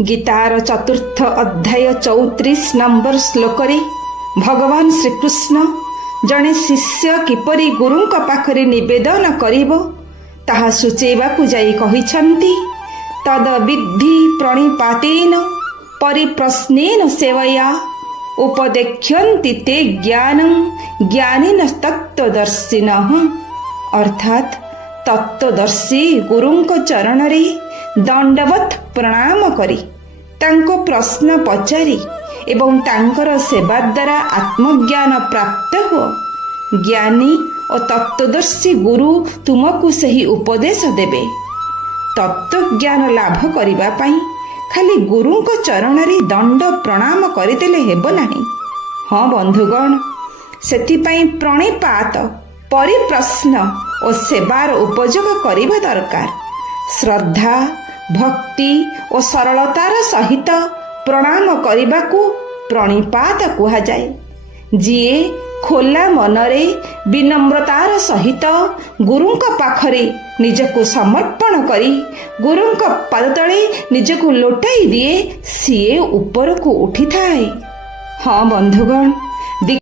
Guitar चतुर्थ अध्याय 34 number श्लोक भगवान श्रीकृष्ण जड़े शिष्य किपरि गुरुंक पाखरे निवेदन करिबो ताहा सूचेबाकु जाई कहिछन्ति। तद विद्धि प्रणिपातेन परिप्रश्नेन सेवया उपदेक्ष्यन्ति ते ज्ञानं ज्ञानिन तत्त्वदर्शिनः। अर्थात तत्त्वदर्शी गुरुंक चरण रे दंडवत प्रणाम करी तांको प्रश्न पचारि एवं तांकर सेवा द्वारा आत्मज्ञान प्राप्त हो। ज्ञानी और तत्त्वदर्शी गुरु तुमको सही उपदेश देबे। तत्व ज्ञान लाभ करिबा पई खाली गुरुंक चरण रे दंड प्रणाम करिदेले हेबो नाही। हाँ बंधुगण, सेथिपई प्रणिपात परिप्रश्न और सेवार उपयोग करिबा दरकार। श्रद्धा भक्ति और सरलतार सहित प्रणाम करिबाकू प्रणिपात कुहा जाए। जिए खोला मनरे विनम्रतार सहित गुरुंक पाखरे निजको समर्पण करी गुरुंक पाद तले निजको लोटाई दिए सीए ऊपर को उठी थाए। हाँ बंधुगण,